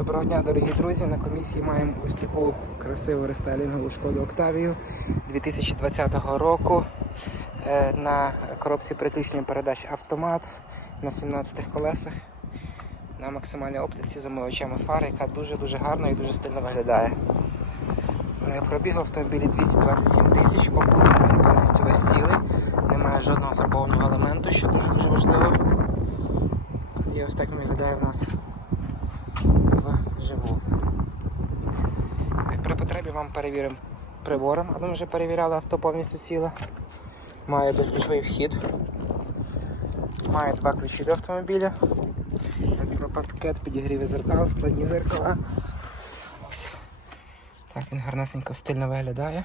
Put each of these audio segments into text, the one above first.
Доброго дня, дорогі друзі. На комісії маємо ось таку красиву рестайлінгову шкоду Октавію 2020 року. Е, На коробці переключення передач автомат на 17 колесах на максимальній оптиці з омивачами фар, яка дуже-дуже гарно і дуже стильно виглядає. Е, Пробіг автомобілі 227 тисяч, по кузову він повністю весь цілий, немає жодного фарбованого елементу, що дуже-дуже важливо. І ось так виглядає в нас вживу. При потребі вам перевіримо прибором, але ми вже перевіряли авто повністю ціле. Має безключовий вхід. Має два ключі до автомобіля. Електропакет, підігріві зеркал, складні зеркала. Ось. Так він гарнесенько стильно виглядає.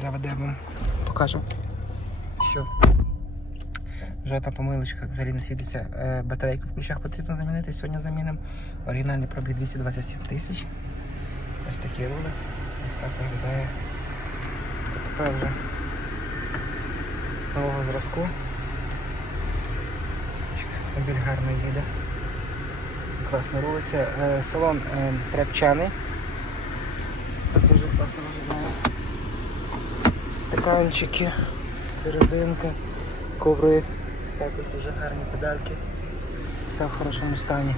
Заведемо, покажемо, що жодна помилочка взагалі не світиться. Е, Батарейку в ключах потрібно замінити. Сьогодні замінимо. Оригінальний пробіг 227 тисяч. Ось такий рулик. Ось так виглядає. КПП вже нового зразку. Автомобіль гарно їде. Класно рулиться. Е, Салон е, тряпчаний. Дуже класно виглядає. Стаканчики, серединка, коври, також дуже гарні педальки. Все в хорошому стані.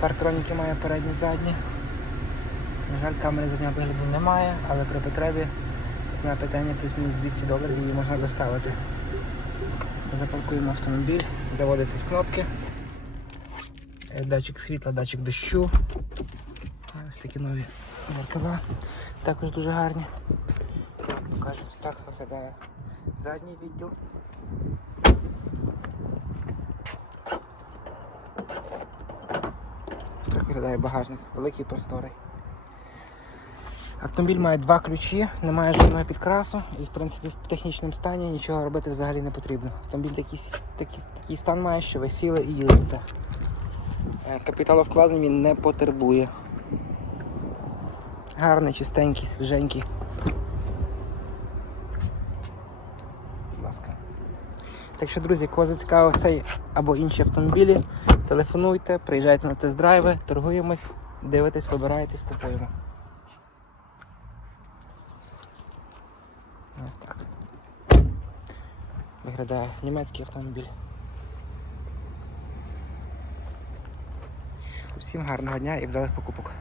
Партроніки має передні задні. На жаль, камери заднього вигляду немає, але при потребі ціна питання плюс-мінус 200 доларів її можна доставити. Запаркуємо автомобіль, заводиться з кнопки. Е, Датчик світла, датчик дощу. Ось такі нові зеркала. Також дуже гарні. Покажемо, ось так виглядає задній відділ. Ось так виглядає багажник, великий просторий. Автомобіль має два ключі, немає жодного підкрасу і в принципі в технічному стані нічого робити взагалі не потрібно. Автомобіль такий, такий, такий стан має, що ви сіли і їздите. Капіталовкладень він не потребує. Гарний, чистенький, свіженький. Так що, друзі, кого зацікавив цей або інші автомобілі, телефонуйте, приїжджайте на тест-драйви, торгуємось, дивитесь, вибираєтесь, купуємо. Ось так. Виглядає німецький автомобіль. Усім гарного дня і вдалих покупок.